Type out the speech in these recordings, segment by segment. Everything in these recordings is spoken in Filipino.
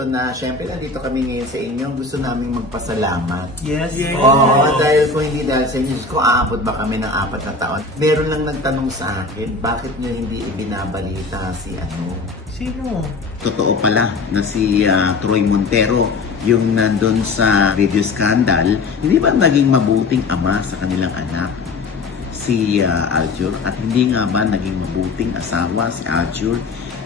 eto na, syempre nandito kami ngayon sa inyo. Gusto namin magpasalamat. Yes. Oo, dahil dahil sa inyo, kung aabot ba kami ng 4 na taon. Meron lang nagtanong sa akin, bakit nyo hindi ibinabalita si ano? Sino? Totoo pala na si Troy Montero, yung nandun sa video scandal, hindi ba naging mabuting ama sa kanilang anak? Si Aljur, at hindi nga ba naging mabuting asawa si Aljur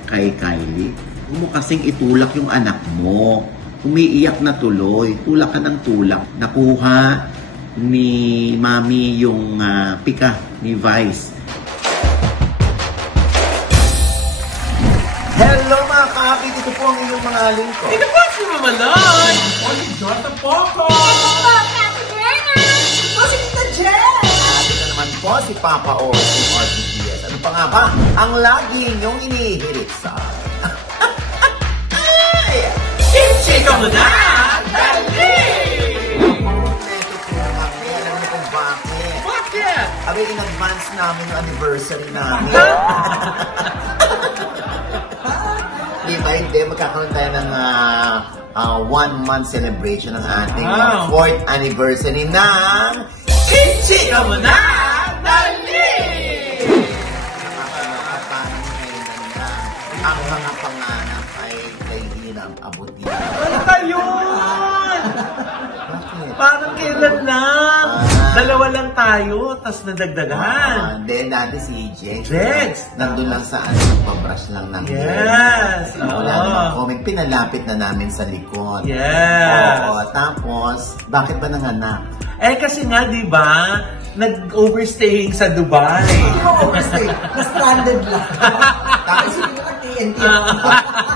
kay Kylie? Huwag mo kasing itulak yung anak mo. Umiiyak na tuloy. Tulak ka ng tulak. Nakuha ni Mami yung pika ni Vice. Hello mga kapi! Dito po ang inyong mga lingkod. Ito po si Mama Loy! O si Jota Poco! Po si Papa O, si RTGS. Ano pa nga ba? Ang lagi niyong inihirit sa Chika mo na! Dali! Ito po kami. Alam niyo kung bakit? Bakit? Abay, in advance namin yung anniversary namin. Diba? Hindi, magkakaroon tayo ng 1-month celebration ng ating 4th anniversary ng Chika mo na! Dali! Ang mga panganap ay kay Hirang Abutin. Ano ba yun? Bakit? Parang kailan lang? Dalawa lang tayo, tas nadagdagan. Then, dati si Jex. Jex! Nandun lang sa nagpabrush lang ng hair. Yes! Wala namang comment. Pinalapit na namin sa likod. Yes! Oo. Tapos, bakit ba nanganak? Eh kasi nga, di ba, nag-overstaying sa Dubai. Overstay. Na-stranded lang. Tapos hindi mo nag-TNT.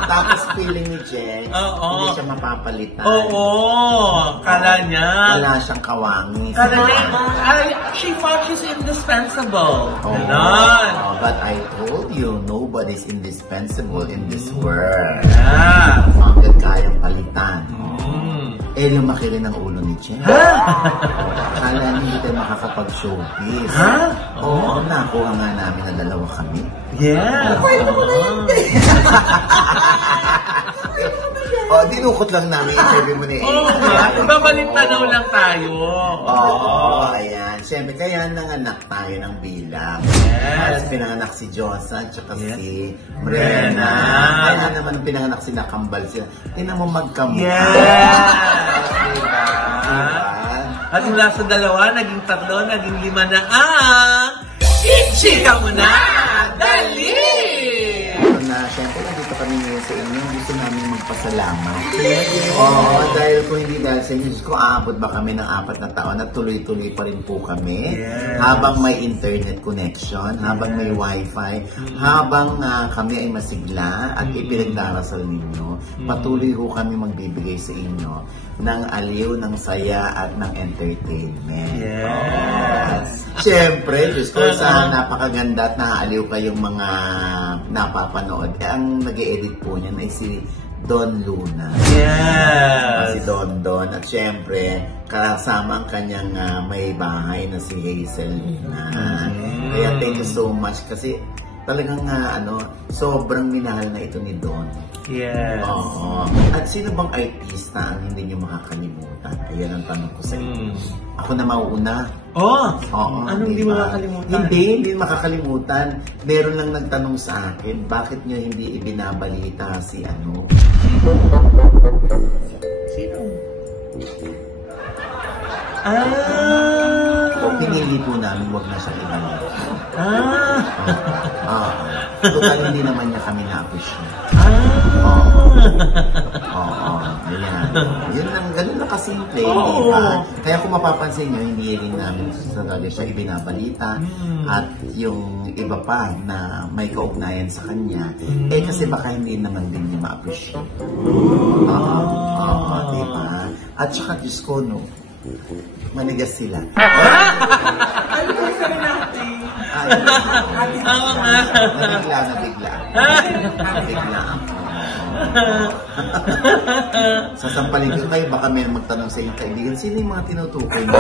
Tapos feeling ni Jex, hindi siya mapapalitan. Oo, kala niya. Wala siyang kawangis. Kala niya, she thought she's indispensable. Ganon. But I told you, nobody's indispensable in this world. Yeah. Hanggat kayang palitan. Eh, lumaki rin ang ulo ni Jex. Kala niya hindi tayo makakapag-showbiz. Oo, nakuha nga namin na dalawa kami. Yeah. Pwede mo na yun. Oh, dinukot lang namin interview mo ni Oo nga, babalik tanaw lang tayo. Oo, ayan. Siyempre, kaya nanganak tayo ng bilang. Yes. Pinanganak si Josa, tsaka si Brenna. Kaya naman pinanganak si Nakambal sila. Tingnan mo magkamukha. Yes! Diba? At mula sa 2, naging 3, naging 5 na ang Chika mo na! Dali! Na, siyempre, nandito kami ngayon sa inyo. Gusto namin magpasalamat. Oo, dahil sa inyo, kung aabot ba kami ng 4 na taon at tuloy-tuloy pa rin po kami. Yes. Habang may internet connection, habang may wifi, habang kami ay masigla at ipinagdarasal ninyo, patuloy ho kami magbibigay sa inyo ng aliw, ng saya at ng entertainment. Yes. Siyempre, Diyos ko, sa napakaganda at naaaliw kayong mga napapanood. Ang nag-e-edit po niyan ay si Don Luna. Yes. Si Don. At siyempre, kasama ang kanyang may bahay na si Hazel Luna. Kaya thank you so much kasi talagang sobrang minahal na ito ni Don. Yes. Oo. At sino bang artista ang hindi nyo makakalimutan? Ayan ang tanong ko sa inyo. Ako na mauuna. Oo. Anong hindi mo makakalimutan? Hindi makakalimutan. Meron lang nagtanong sa akin, bakit nyo hindi ibinabalita si ano? Sino? O pinili po namin, wag na siya ibalita. Total, hindi naman niya kami na-appreciate. Ayan. Yun lang, ganun lang kasimple. Kaya kung mapapansin nyo, hindi rin namin talaga siya ibinabalita. At yung iba pa na may kaugnayan sa kanya, kasi baka hindi naman din niya ma-appreciate. Diba? At saka, Diyos ko, no, manigas sila. Ano ba sabi natin? Oo nga. Nabigla ako. Sasampalin ko kayo, baka may magtanong sa inyong kaibigan, sino yung mga tinutukoy mo?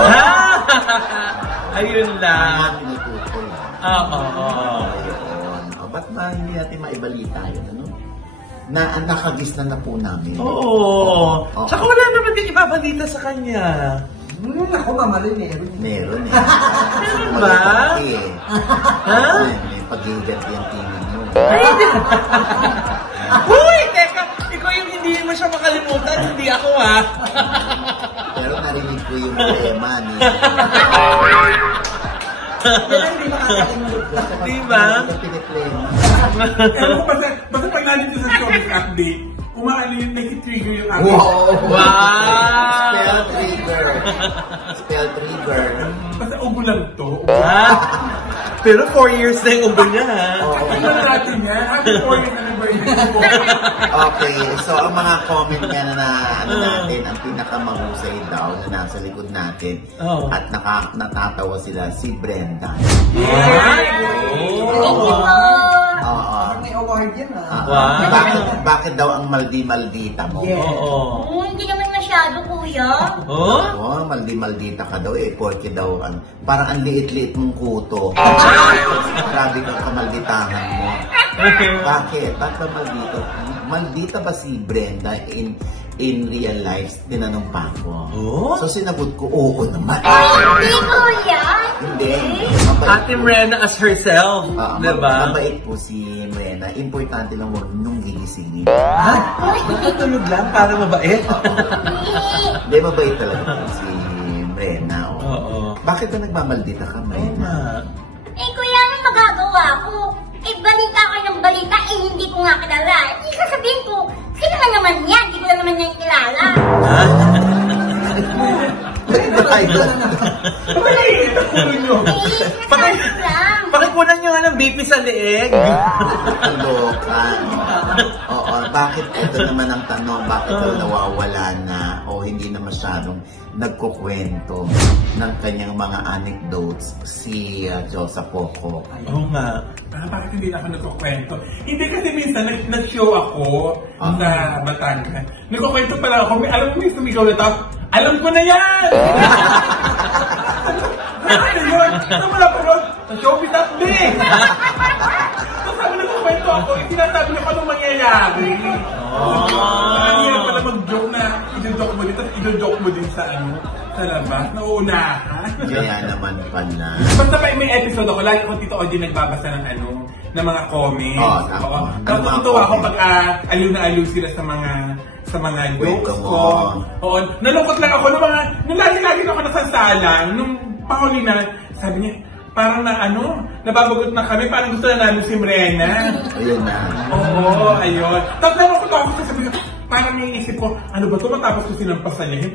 Ayun lang. Mga tinutukoy. Oo. Ayun. Ba't ba hindi natin maibalita yun, ano? na nakagis na po namin. Oo. Tsaka wala naman din ibabalita sa kanya. Ako, mamali, meron. Meron eh. Meron ba? Ha? May pag-iiganti ang tingin mo. Uy, teka! Ikaw yung hindi mo siya makalimutan, hindi ako ah. Pero narinig ko yung tema ni... Yan ang hindi makakalimutan. Diba? Piniplema. Pero basta pag nandito sa showbiz update, umaano yung nag-trigger yung aking... Wow! Spell trigger. Spell trigger. Basta ubo lang to. Pero 4 years na yung ubo niya ha. Ano natin yan? Happy 4th anniversary po. Okay, so ang mga comment nga na ano natin, ang pinakamahusay daw na nasa likod natin at natatawa sila si Brenda. May award yan Bakit daw ang maldi-maldita mo? Hindi naman masyado, kuya. Maldi-maldita ka daw eh. Porque daw, parang ang liit-liit mong kuto. Grabe kang kamalditahan mo. Bakit? Bakit ba maldita? Maldita ba si Brenda in real life? Tinanong pa ako. So sinagot ko, oo naman. Hindi, kuya. Hindi. Ate Mrena as herself. Diba? Mabait po si Mrena. Importante lang huwag nung gigisingin. Natutulog lang para mabait. Hindi, mabait talaga po si Mrena. Bakit ba nagmamaldita ka, Mrena? Kuya, anong magagawa ko? Balita ko ng balita, hindi ko nga kilala. Sasabihin ko, sino man naman yan? Hindi ko lang naman yan kilala. Pakikunan nyo nga ng BP sa leeg. Lokan. Oo, bakit ito naman ang tanong, bakit daw nawawala na o hindi na masyadong nagkukwento ng kanyang mga anecdotes si Josa Poco? Oo nga. Bakit hindi na ako nagkukwento? Hindi kasi minsan nag-show ako sa Batangas. Nagkukwento pala ako. Alam mo may sumigaw na tao, alam ko na yan! Ano yun? Wala pa yun? Sa showbiz update! So sabi nagkukwento ako, sinasabi niyo pa anong mangyayari. Ang hirap pala mag-joke na i-joke mo din, tapos i-joke mo din sa sa labas, nauunahan. Kaya naman pala. Basta pa may episode ako, lagi ko Tito Oji nagbabasa ng ng mga comments. Tapos natutuwa ako pag aliw na aliw sila sa mga jokes ko. Oo. Nalungkot lang ako nung lagi ako nasasalang, nung pahuli na, sabi niya, parang nababagot na kami, parang gusto na namin si Mrena. Ayun na. Oo, ayun. Tapos nalungkot ako kasi sabi ko, parang naiisip ko, ano ba ito matapos ko sinampasan niya? Yung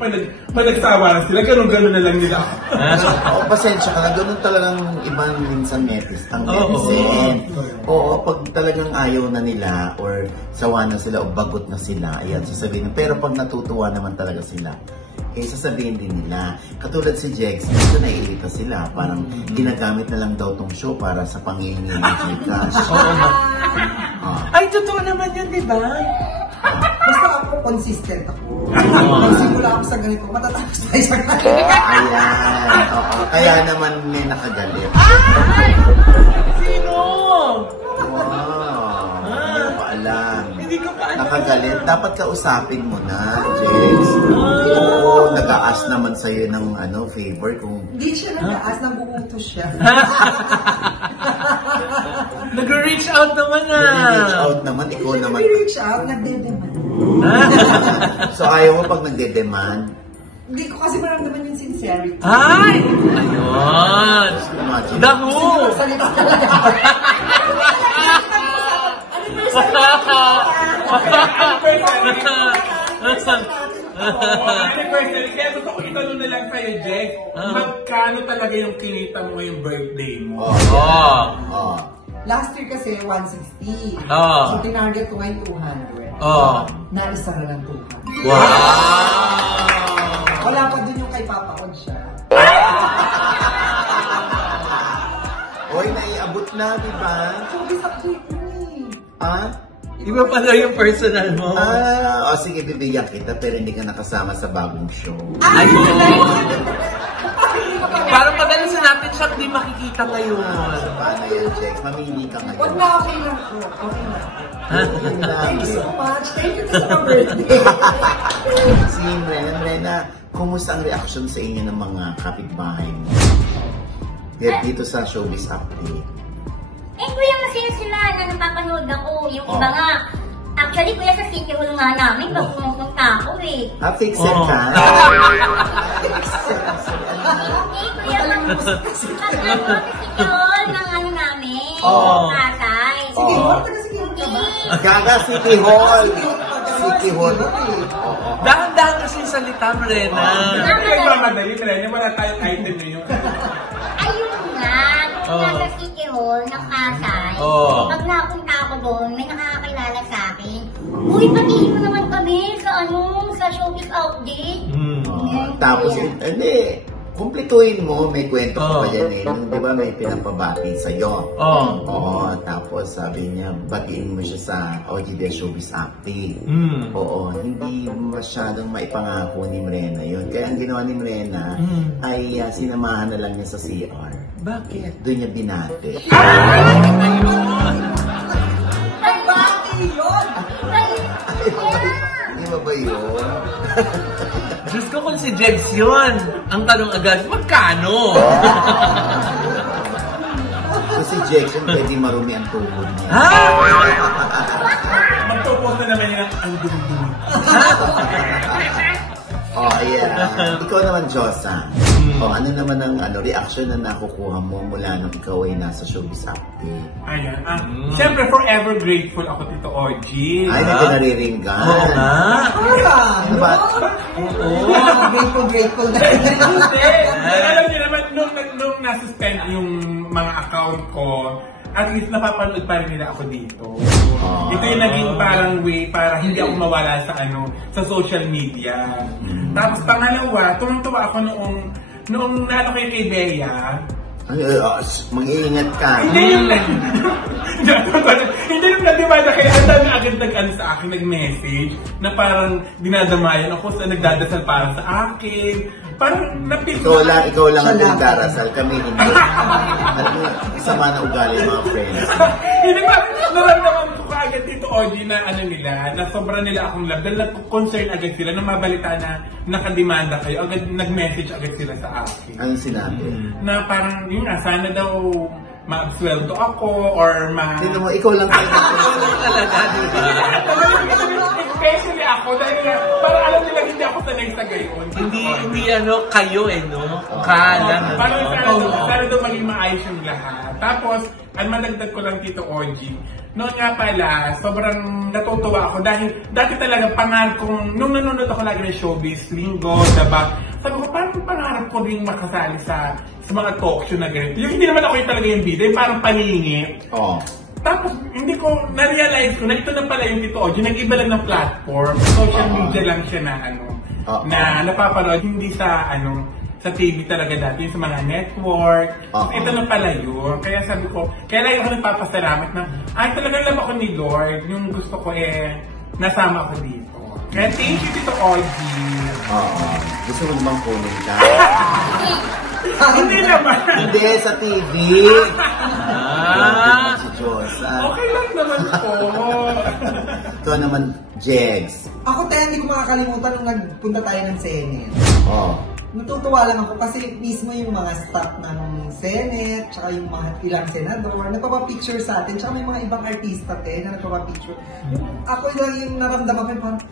pag nagsawa sila, ganun-ganun na lang nila. Pasensya ka na, ganun talagang ibang minsan ang netizen. Oo, pag talagang ayaw na nila or sawa na sila o bagot na sila, ayan, sasabihin. Pero pag natutuwa naman talaga sila, sasabihin din nila. Katulad si Jex, dito naiirita sila. Parang ginagamit na lang daw tong show para sa pangingi ng cash. Ay, totoo naman yun, di ba? Basta ako, consistent ako. Magsimula ako sa ganito, matatapos tayo sa ganito. Ayan, oo. Kaya naman may nakagalit. Sino? Wow. Hindi ko alam. Hindi ko pa alam. Nakagalit. Dapat kausapin mo na, Jex. Oo, nag-a-ask naman sa'yo ng favor kung... Hindi siya nag-aas, nag-uutos siya. Nag-reach out naman Nag-reach out naman, ikaw naman. Nag-reach out, nagde-demand. So ayaw mo pag nagde-demand? Hindi ko kasi maramdaman yung sincerity. Ay! Ayun! Imagine. The Who! Salita talaga ako. Anniversary, kaya gusto ko itanong na lang sa'yo, Jex. Magkano talaga yung kinita mo ngayong birthday mo? Last year kasi 160. So tinarget ko ngayon 200. Naisa na lang 200. Wow! Wala pa dun yung kay Papa Kon siya. Hoy, naiabot na, di ba? Showbiz update mo eh. Iba pala yung personal mo. Sige, bibigyan kita pero hindi ka nakasama sa bagong show. Ay, parang madalas na natin siyang di makikita ngayon. Paano yan, Jex? Mamili ka ngayon. Wag na, okay lang po. Okay lang. Thank you so much. Thank you sa birthday. Si Mrena, kumusta ang reaction sa inyo ng mga kapitbahay mo? Dito sa Showbiz Update. Kuya, masaya sila na napapanood ako. Yung iba nga, actually, kuya, sa City Hall nga namin, pag pumupunta ako Fixer ka? Hindi, kuya, pag City Hall ng ano namin, Pasay. Sige, wala ka na City Hall ka ba? Gaga City Hall. City Hall. Dahan-dahan kasi yung salita, Mrena. Hindi nagmamadali, Mrena. Wala tayong item na yun. Ayun nga, kung nasa City Hall ng Pasay, pag napunta ako doon, may nakakakilala sa akin. Uy, patiin mo naman kami sa Showbiz Update. Tapos, hindi. Kumpletuhin mo, may kwento ko pa yan Di ba may pinapabati sa'yo? Oo. Tapos sabi niya, batiin mo siya sa OGD Showbiz Update. Oo. Hindi masyadong maipangako ni Mrena yun. Kaya ang ginawa ni Mrena ay sinamahan na lang niya sa CR. Bakit? Doon niya binati. Bati yun! Di ba ba yun? Diyos ko kung si Jegs yun. Ang tanong agad, magkano? Kasi Jackson, pwede marumi ang tuhod niya. Magpupos na naman yun ang dumi-dumi. Ayan. Ikaw naman, Josa. Ano naman ang reaction na nakukuha mo mula nung ikaw ay nasa Showbiz Update? Ayan. Siyempre, forever grateful ako, Tito Ogie. Ay, nagkanariringgan. Oo nga. Ano ba? Grateful na. Hindi. Alam niyo naman, nung nasuspend yung mga account ko, at least napapanood pa rin nila ako dito. Ito yung naging parang way para hindi ako mawala sa social media. Tapos pangalawa, tuwang-tuwa ako noong nalo kayo kay Bea. Mag-iingat ka. Hindi yung nag-divide kaya ang dami agad sa akin, nag-message na parang dinadamayan ako sa nagdadasal para sa akin. Parang napipil. Ikaw lang ang nagdarasal. Kami hindi. Sama na ugali mga friends. Hindi ba, naramdaman ko kaagad dito, Ogie, na na sobrang nila akong love. Dahil nag-concern agad sila na mabalita na nakademanda kayo. Agad nag-message agad sila sa akin. Anong sinabi? Na parang, yun nga, sana daw ma-absuelto ako or Tignan mo, ikaw lang kayo. Talaga, di ba? Especially ako dahil para alam nila hindi ako sanay sa gayon. Hindi kayo no? Kala. Parang sana daw maging maayos yung lahat. Tapos, ang madagdag ko lang, Tito Ogie, noon nga pala, sobrang natutuwa ako dahil dati talaga pangarap kong, nung nanonood ako lagi ng Showbiz, Linggo, diba? Sabi ko, parang pangarap ko rin makasali sa mga talk show na ganito. Yung hindi naman ako yung talaga yung bida, yung parang paningit. Tapos, hindi ko, na-realize ko na ito na pala yung Tito Ogie, nag-iba lang ng platform, social media lang siya na na napapanood, hindi sa sa TV talaga dati, sa mga network. Ito na pala yun. Kaya sabi ko, kaya lagi ako nagpapasalamat na, talagang love ako ni Lord. Yung gusto ko nasama ako dito. Kaya thank you, Tito Ogie. Gusto mo namang kunin ka? Hindi naman. Hindi, sa TV. Si Josa. Okay lang naman po. Ito naman, Jegs. Ako tayo, hindi ko makakalimutan nung nagpunta tayo ng Senate. Natutuwa lang ako kasi mismo yung mga staff ng Senate, tsaka yung mga ilang senador, nagpapapicture sa atin, tsaka may mga ibang artista na nagpapapicture. Ako lang yung naramdaman ko, parang,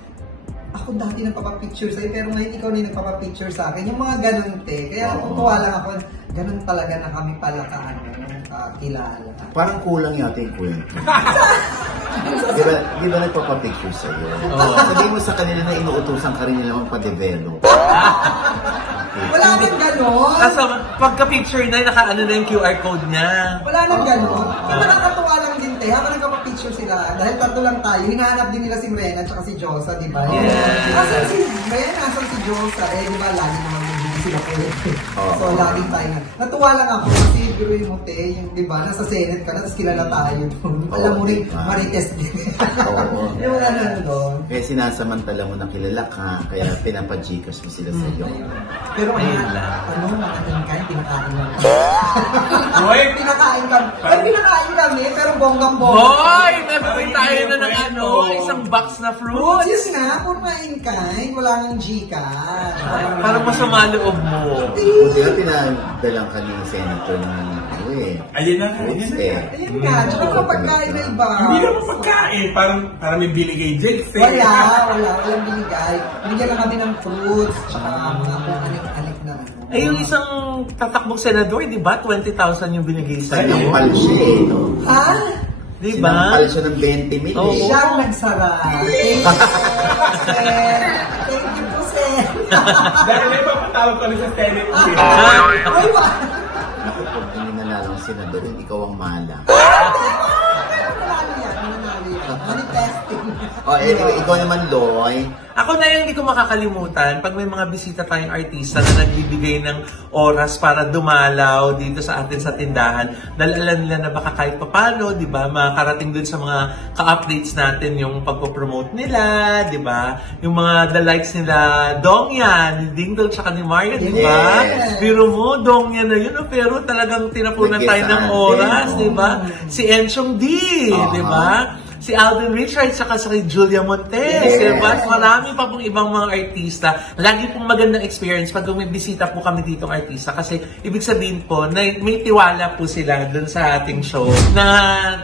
ako dati nagpapapicture sa'yo, pero ngayon ikaw na yung nagpapapicture sa akin. Yung mga ganun, Kaya natutuwa lang ako, ganun talaga na kami pala kilala. Parang kulang yata yung kwento. Di ba nagpapapicture sa'yo? Sabihin mo sa kanila na inuutusan ka rin nila magpa-develop. Wala nang gano'n. Kaso, pagka-picture na, naka-ano na yung QR code niya. Wala nang gano'n. Yung nakakatuwa lang din, habang nagpapapicture sila, dahil tatlo lang tayo, hinahanap din nila si Mrena at si Josa, di ba? Yeah. Asan si Mrena, asan si Josa? Di ba, lagi naman yung sila po yun. So, laging tayo na. Natuwa lang ako kasi biruin mo, te, yung, di ba, nasa Senate ka na, tapos kilala tayo doon. Alam mo rin, Marites din. Yung wala na doon. Kaya sinasamantala mo na kilala ka, kaya pinapajikas mo sila sa iyo. Pero mga kain, pinakain lang. Pinakain kami. Ay, pinakain kami, pero bonggang-bongga. Hoy! Nagawin tayo na ng isang box na fruits. Yes na, puro kain, wala nang Gcash. Parang masama loob mo. Buti nga pinadalang ka ni Senator ng Ayun na. Ayun nga, tsaka mga pagkain na iba. Hindi naman pagkain, parang may binigay Jex. Walang binigay. Binigyan lang kami ng fruits, tsaka mga anik-anik na ano. Eh, yung isang tatakbong senador, di ba? 20,000 yung binigay sa'yo. Sinampal siya eh, no? Ha? Di ba? Sinampal siya ng 20 mil. Oo. Siya ang nagsara. Thank you po, sir. Dahil may papatawag kami sa Senate. Ay, ba? Naku, pag hindi nanalo ang senador, ikaw ang mahala. Manalo yan. Manifesting. Anyway, ikaw naman, Loy. Ako na yung hindi ko makakalimutan pag may mga bisita tayong artista na nagbibigay ng oras para dumalaw dito sa atin sa tindahan. Dahil alam nila na baka kahit papano, di ba, makarating dun sa mga ka-updates natin yung pagpo-promote nila, di ba? Yung mga the likes nila, Dongyan, ni Dingdong, tsaka ni Maria, di ba? Pero mo, Dongyan na yun, pero talagang tinapunan tayo ng oras, di ba? Si Enchong D, di ba? Si Alden Richards, saka si Julia Montes, diba? Marami pa pong ibang mga artista. Lagi pong magandang experience pag may bisita po kami ditong artista kasi ibig sabihin po na may tiwala po sila dun sa ating show na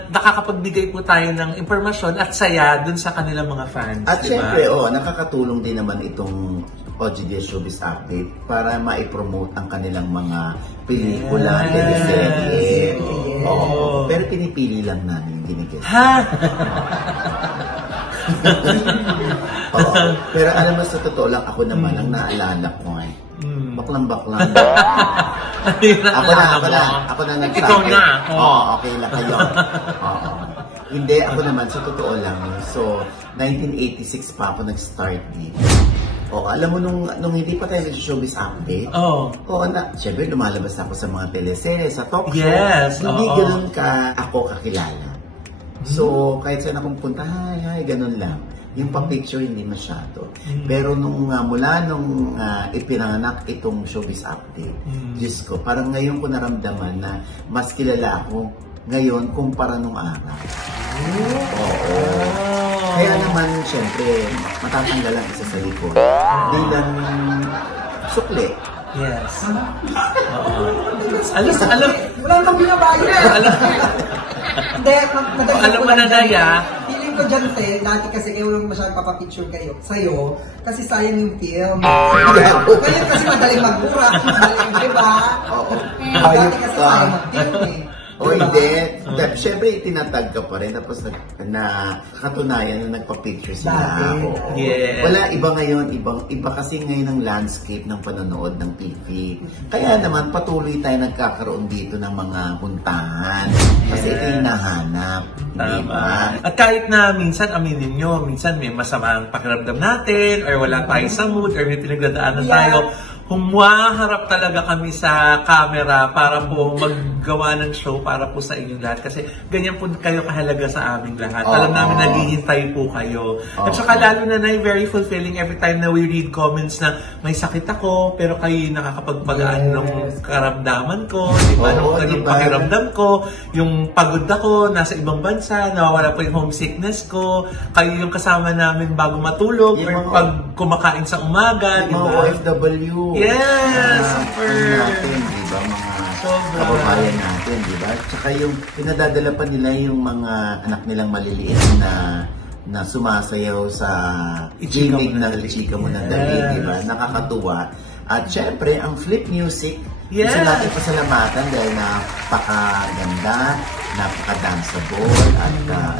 nakakapagbigay po tayo ng impormasyon at saya dun sa kanilang mga fans. At diba? syempre, nakakatulong din naman itong OGD Showbiz Update para ma-promote ang kanilang mga pelikula, teleserye. Pero pinipili lang namin yung binigay. Ha? Pero alam mo, sa totoo lang, ako naman, ang naalala ko ay, baklang-baklang. Ako na nag-target. Ikaw na. Okay lang kayo. Hindi, ako naman, sa totoo lang. So, 1986 pa ako nag-start dito. Alam mo, nung hindi pa tayo nag-showbiz update, syempre lumalabas ako sa mga teleserye, sa talk show. Yes, hindi ganun ako kakilala. So, kahit saan akong punta, hi, ganun lang. Yung pa-picture, hindi masyado. Pero mula nung ipinanganak itong showbiz update, Diyos ko, parang ngayon ko naramdaman na mas kilala ako ngayon kumpara nung araw. Kaya naman, syempre, matatanggal lang isa sa likod. Bilang sukli. Yes. Alam. Wala nang binabayo. Hindi, alam mo na, Daya. Feeling ko dyan, dati kasi kayo lang masyadong papapicture sa'yo, kasi sayang yung film. Ngayon kasi madaling magmura, di ba? Dati kasi sayang mag-film eh. Hindi. Siyempre, itinatag ka pa rin. Tapos katunayan na nagpa-picture sila. Yeah. Wala, iba ngayon. Iba kasi ngayon ang landscape ng panonood ng TV. Kaya naman, patuloy tayo nagkakaroon dito ng mga puntahan. Kasi ito yung nahanap. Tama. At kahit na minsan, aminin nyo, minsan may masama ang pakiramdam natin, or wala tayo sa mood, or may pinagdadaanan tayo, humaharap talaga kami sa camera para po maggawa ng show para po sa inyong lahat. Kasi ganyan po kayo kahalaga sa aming lahat. Alam namin naghihintay po kayo. At saka lalo na very fulfilling every time na we read comments na may sakit ako, pero kayo nakakapagpagaan ng karamdaman ko, diba? Nung pakiramdam ko, yung pagod ako, nasa ibang bansa, nawawala po yung homesickness ko, kayo yung kasama namin bago matulog, or pag kumakain sa umaga, yung mga OFW. Yes! Super! Natin, di ba? Mga kababayan natin, di ba? Tsaka yung pinadadala pa nila yung mga anak nilang maliliit na sumasayaw sa gimmick na Ichika Mo Na Dali, di ba? Nakakatuwa. At syempre, ang Flip Music, gusto natin pasalamatan dahil napakaganda, napaka-danceable, at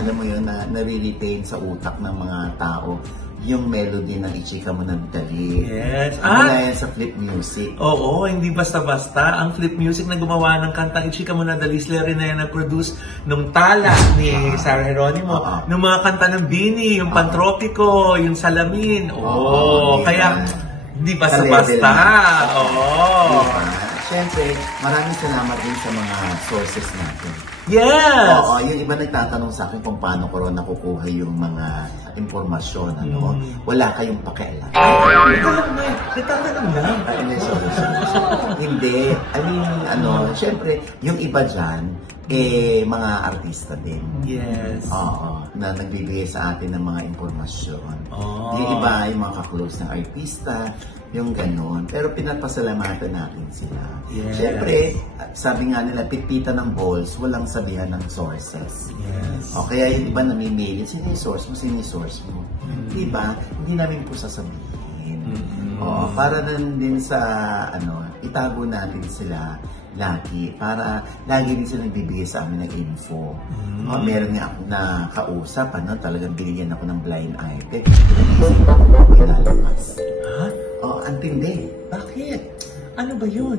alam mo yun, na-retain sa utak ng mga tao yung melody ng Ichika Mo Na Dali. Yes. Mula yan sa Flip Music. Oo, hindi basta-basta. Ang Flip Music na gumawa ng kantang Ichika Mo Na Dali, sila rin na yan nag-produce nung Tala ni Sarah Geronimo, nung mga kanta ng Bini, yung Pantropiko, yung Salamin. Kaya Hindi basta-basta. Oo. Diba? Siyempre, maraming salamat din sa mga sources natin. Yes! Oo, yung iba nagtatanong sa akin kung paano ko rin nakukuha yung mga impormasyon, ano? Wala kayong pakialam. Nagtatanong lang. Hindi. I mean, siyempre, yung iba dyan, mga artista din. Yes. Oo, na nagbibigay sa atin ng mga impormasyon. Oh. Yung iba, yung mga kaklose ng artista, yung ganon. Pero pinapasalamatan natin sila. Yes. Siyempre, sabi nga nila, pitpita ng balls, walang sabihan ng sources. Yes. O kaya yung iba namimili, sino yung source mo, sino yung source mo. Diba? Hindi namin po sasabihin. O, para din sa, itago natin sila lagi, para lagi din sila nagbibigay sa amin ng info. Meron nga ako na kausap, talagang binigyan ako ng blind item. Pinalapas. Ha? Ang tindi. Bakit? Ano ba yun?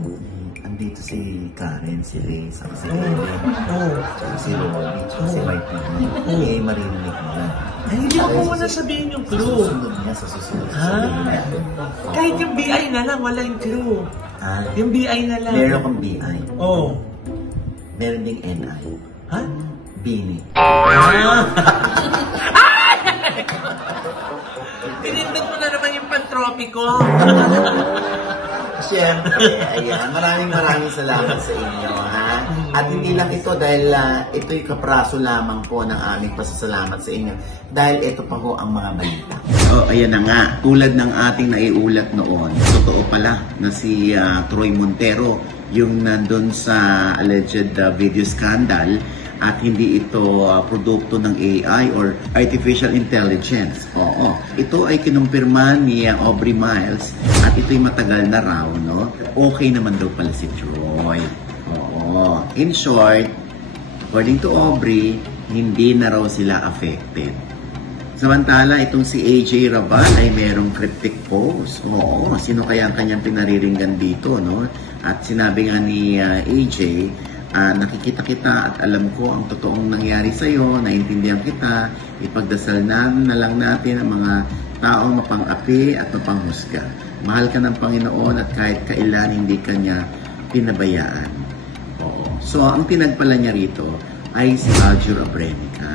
Andito si Karen, si Ray, si si Rolly, si Martin. Marinig niya. Ay, hindi mo muna sabihin yung clue. Sa susunod niya. Kahit yung BI na lang, wala yung clue. Yung BI na lang. Meron akong BI. Oo. Meron ding NI. Ha? Bini. Tinindog mo na naman yung pantropiko. Siyempre, ayan. Maraming salamat sa inyo, ha? At hindi lang ito dahil ito'y kapraso lamang po ng aming pasasalamat sa inyo. Dahil ito pa ho ang mga balita. Ayan na nga. Tulad ng ating naiulat noon, totoo pala na si Troy Montero yung nandun sa alleged video scandal at hindi ito produkto ng AI or artificial intelligence. Oo. Ito ay kinumpirma ni Aubrey Miles at ito'y matagal na raw, no? Okay naman daw pala si Troy. Oo. In short, according to Aubrey, hindi na raw sila affected. Samantala, itong si AJ Rabal ay merong cryptic post. Oo, sino kaya ang kanyang pinariringgan dito, no? At sinabi nga ni AJ, nakikita kita at alam ko ang totoong nangyari sa'yo, naintindihan kita, ipagdasal na lang natin ang mga taong mapang-api at mapanghusga. Mahal ka ng Panginoon at kahit kailan hindi ka niya pinabayaan. Oo. So, ang pinagpala niya rito ay si Aljur Abrenica.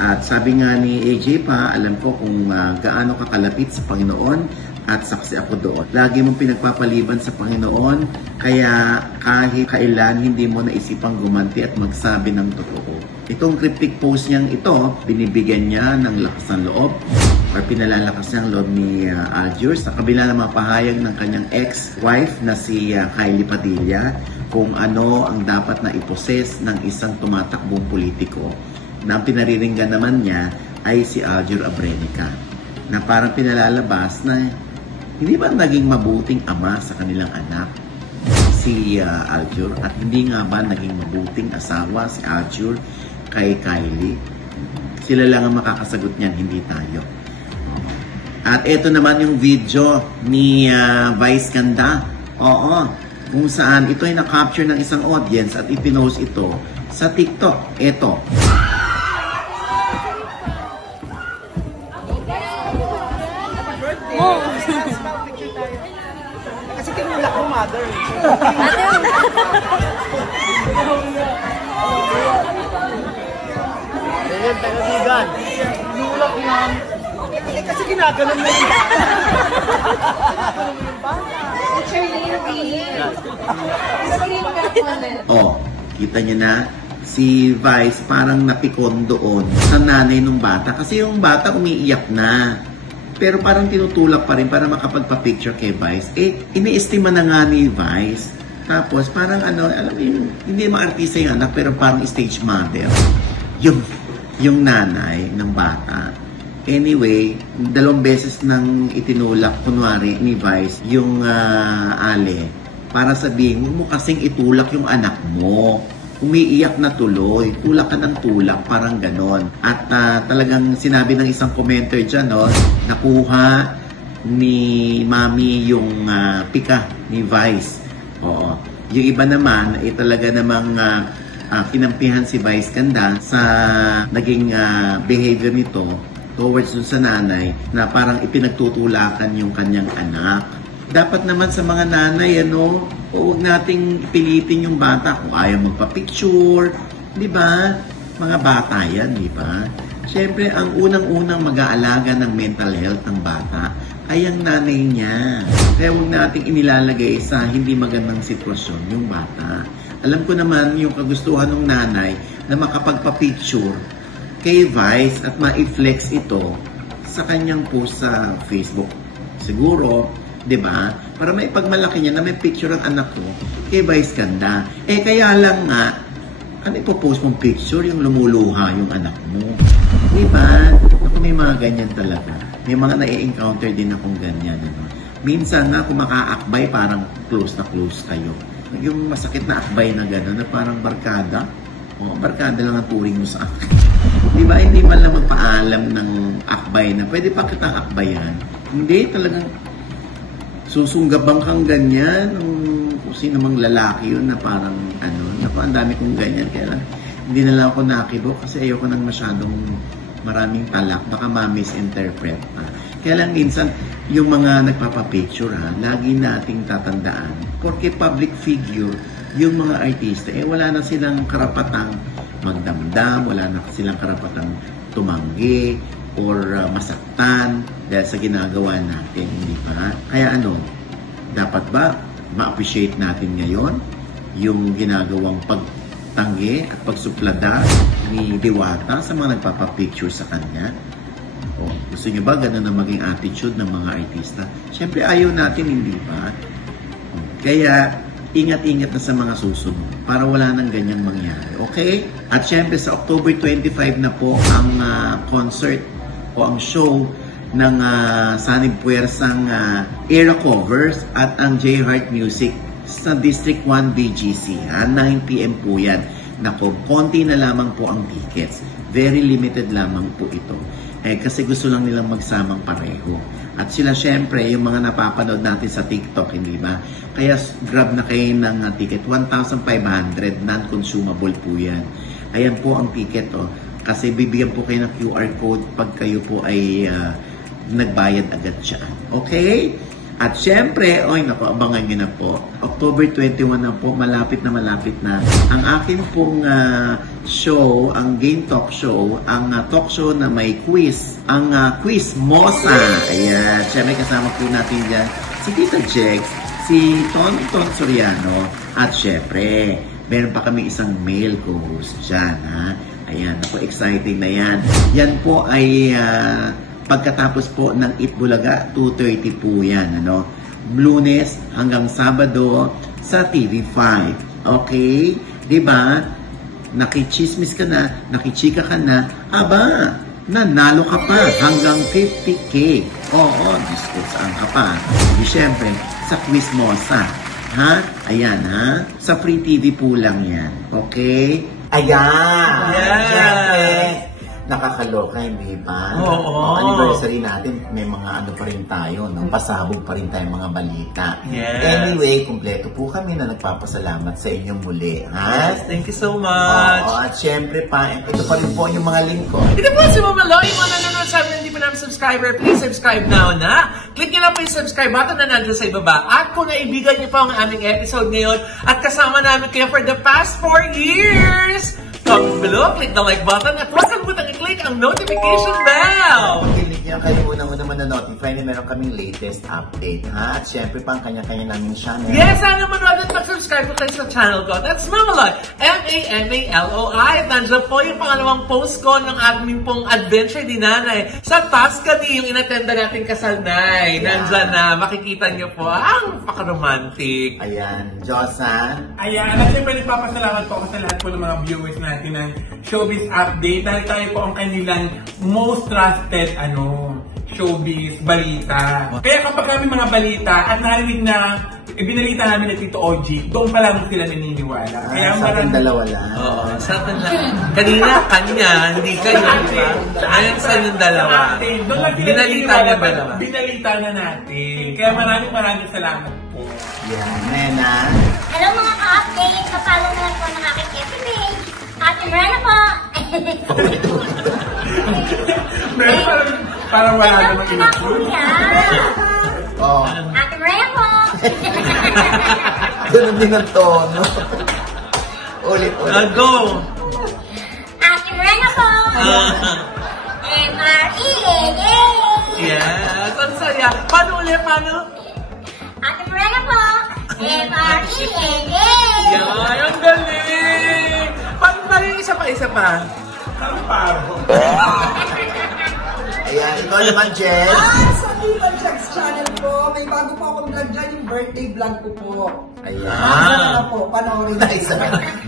At sabi nga ni AJ pa, alam ko kung gaano ka kalapit sa Panginoon at saksi ako doon. Lagi mong pinagpapaliban sa Panginoon, kaya kahit kailan hindi mo naisipang gumanti at magsabi ng totoo. Itong cryptic post niyang ito, binibigyan niya ng lakas ng loob or pinalalakas niya ang loob ni Aljur sa kabila ng mga pahayag ng kanyang ex-wife na si Kylie Padilla kung ano ang dapat na iposes ng isang tumatakbong politiko. Na ang pinariringgan naman niya ay si Aljur Abrenica na parang pinalalabas na hindi ba naging mabuting ama sa kanilang anak si Aljur at hindi nga ba naging mabuting asawa si Aljur kay Kylie. Sila lang ang makakasagot niyan, hindi tayo. At ito naman yung video ni Vice Ganda. Oo, kung saan ito ay na-capture ng isang audience at ipinost ito sa TikTok. Ito. Kasi tinulak mo, mother. Ayan, taga-sigan. Tinulak yan. Kasi ginaganon mo yung bata. Oh, kita niyo na si Vice parang napikon doon sa nanay ng bata kasi yung bata umiiyak na. Pero parang tinutulak pa rin para makapagpa-picture kay Vice. Iniestima na nga ni Vice. Tapos parang alam mo yun, hindi ma-artista yung anak pero parang stage mother. Yung nanay ng bata. Anyway, 2 beses nang itinulak, kunwari, ni Vice, yung Ale. Para sabihin, mo kasing itulak yung anak mo. Umiiyak na tuloy, tulak ka ng tulak, parang ganon. At talagang sinabi ng isang commenter dyan, no, nakuha ni Mami yung pika ni Vice. Oo. Yung iba naman, talaga namang kinampihan si Vice Ganda sa naging behavior nito towards dun sa nanay na parang ipinagtutulakan yung kanyang anak. dapat naman sa mga nanay, huwag nating pilitin yung bata kung ayaw magpa-picture, di ba? Mga bata yan, di ba? Siyempre, ang unang-unang mag-aalaga ng mental health ng bata ay ang nanay niya. Kaya huwag nating inilalagay sa hindi magandang sitwasyon yung bata. Alam ko naman yung kagustuhan ng nanay na makapagpa-picture kay Vice at ma-flex ito sa kanyang post sa Facebook. Siguro, di ba? Para may pagmalaki niya na may picture ang anak ko kay Vice ganda. Kaya lang nga, ano ipopost mong picture yung lumuluha yung anak mo? Di ba? Ako may mga ganyan talaga. May mga na-encounter din akong ganyan. Minsan na kung makaakbay, parang close na close kayo. Yung masakit na akbay na gano'n, na parang barkada. Barkada lang ang turing mo sa akin. Di ba? Hindi man lang magpaalam ng akbay na pwede pa kitang akbayan. Hindi, talagang susunggabang kang ganyan. Kung sino mang lalaki yun na parang ang dami kong ganyan. Kaya lang, hindi na lang ako nakibo kasi ayoko nang masyadong maraming talak. Baka ma-misinterpret pa. Kaya lang minsan, yung mga nagpapapicture, lagi nating tatandaan. Porque public figure, yung mga artista, wala na silang karapatang magdamdam, wala na silang karapatang tumanggi, or masaktan dahil sa ginagawa natin, hindi ba? Kaya dapat ba ma-appreciate natin ngayon yung ginagawang pagtanggi at pagsuplada ni Diwata sa mga nagpapapicture sa kanya? Gusto nyo ba ganun na maging attitude ng mga artista? Siyempre ayaw natin, hindi ba? Kaya ingat-ingat na sa mga susunod para wala nang ganyang mangyari. Okay? At siyempre sa October 25 na po ang concert o ang show ng Sanib Puersang Era Covers at ang J-Heart Music sa District 1 BGC. 9 PM po yan. Nako, konti na lamang po ang tickets. Very limited lamang po ito. Kasi gusto lang nilang magsamang pareho. At sila syempre, yung mga napapanood natin sa TikTok, hindi ba? Kaya grab na kayo ng ticket. 1,500 non-consumable po yan. Ayan po ang ticket. Kasi bibigyan po kayo ng QR code pag kayo po ay nagbayad agad dyan. Okay? At syempre, abangan nyo na po. October 21 na po, malapit na. Ang akin pong show, ang game talk show, ang talk show na may quiz. Ang Quiz Mosa. Ayan, syempre kasama po natin dyan si Tita Jex, si Tonton Soriano, at syempre, meron pa kami isang male co-host dyan. Ayan, ako exciting na yan. Yan po ay pagkatapos po ng Itbulaga, 2:30 po yan, Lunes hanggang Sabado sa TV5. Okay? Diba? Nakichismis ka na, nakichika ka na, nanalo ka pa hanggang 50K. Oo, Diyos ko, saan ka pa? Di syempre, sa Quiz Mosa. Ayan, sa Free TV po lang yan. Okay? Ayan! Yeah! Nakakaloka, hindi ba? Oo. Anniversary natin, may mga pa rin tayo, pasabog pa rin tayong mga balita. Yes. Anyway, kumpleto po kami na nagpapasalamat sa inyong muli. Yes, thank you so much. At syempre pa, ito pa rin po yung mga link ko. Ito po si Mama Lo, yung mga nanonood sa amin, hindi pa namin subscriber, please subscribe now na. Click nyo lang po yung subscribe button na nandun sa ibaba. At kung naibigan nyo po ang aming episode ngayon, at kasama namin kayo for the past 4 years, comment below, click the like button, at huwag kalimutan i-click ang notification bell! Pag-click nyo, kalimutan mo naman na notify na meron kaming latest update, At syempre pa ang kanya-kanya naming channel. Yes, sana manood at mag-subscribe po kayo sa channel ko. That's Mamaloy, M-A-M-A-L-O-I. Nandiyan po yung pangalawang post ko ng aming pong adventure ni Nanay sa Tuscany, yung inattenda nating kasal, Nay. Nandiyan na, makikita nyo po, ang paka-romantic. Ayan, Josan. Ayan, at syempre nagpapasalamat po ako sa lahat po ng mga viewers natin ng Showbiz Update. Dahil tayo po ang kanilang most trusted showbiz balita. Kaya kapag kami mga balita at narinig na binalita namin na Tito OG, doon pa lang sila naniniwala. Kaya sa ating dalawa lang. Oo, sa atin lang. Kanina, kanya, hindi kayo, di ba? Ngayon sa yung dalawa. Binalita niya ba naman? Binalita na natin. Kaya maraming salamat po. Yan, Nena. Hello mga ka-update! Kapalo na lang po ng aking FB page. Ate Miranda po! Parang wala namang ina-prove. Oh. Ate Miranda po! Ganun din ang tono. Ulit. Go! Ate Morena po! M-R-E-N-A! Yes, ang saya. Paano ulit? Paano? Ate Morena po! M-R-E-N-A! Yan, ang galing! Paano yung isa pa? Paro. Ayan, ikaw naman, Jess. Sa Viva Vlogs channel po, may bago po akong vlog dyan, yung birthday vlog ko po. Ayan. Sana po, panoorin Nice.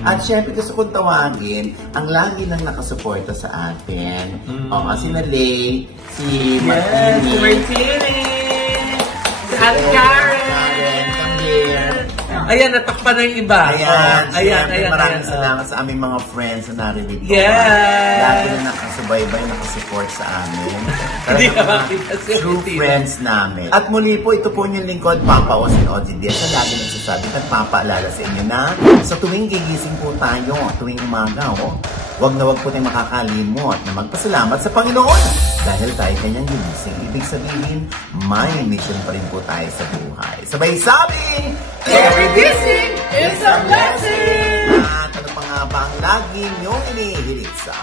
At syempre gusto kong tawagin ang lagi nang nakasuporta sa atin. Si Nalay, si Martini, si Ate Karen. Ayan, natakpan na yung iba. Ayan, maraming salamat sa aming mga friends na naririto. Yes! Lagi na nakasubaybay, nakasupport sa amin. Hindi ka makita si True friends namin. At muli po, ito po yung lingkod, Papa Osin Oji Diaz, na lagi nagsasabi at papaalala sa inyo na sa tuwing gigising po tayo, tuwing umaga, wag na wag po tayong makakalimot na magpasalamat sa Panginoon dahil tayo kanyang ginising. Ibig sabihin, may mission pa rin po tayo sa buhay. Sabay sabing, Every blessing is a blessing! At ano pa nga ba ang lagi niyong inihilig sa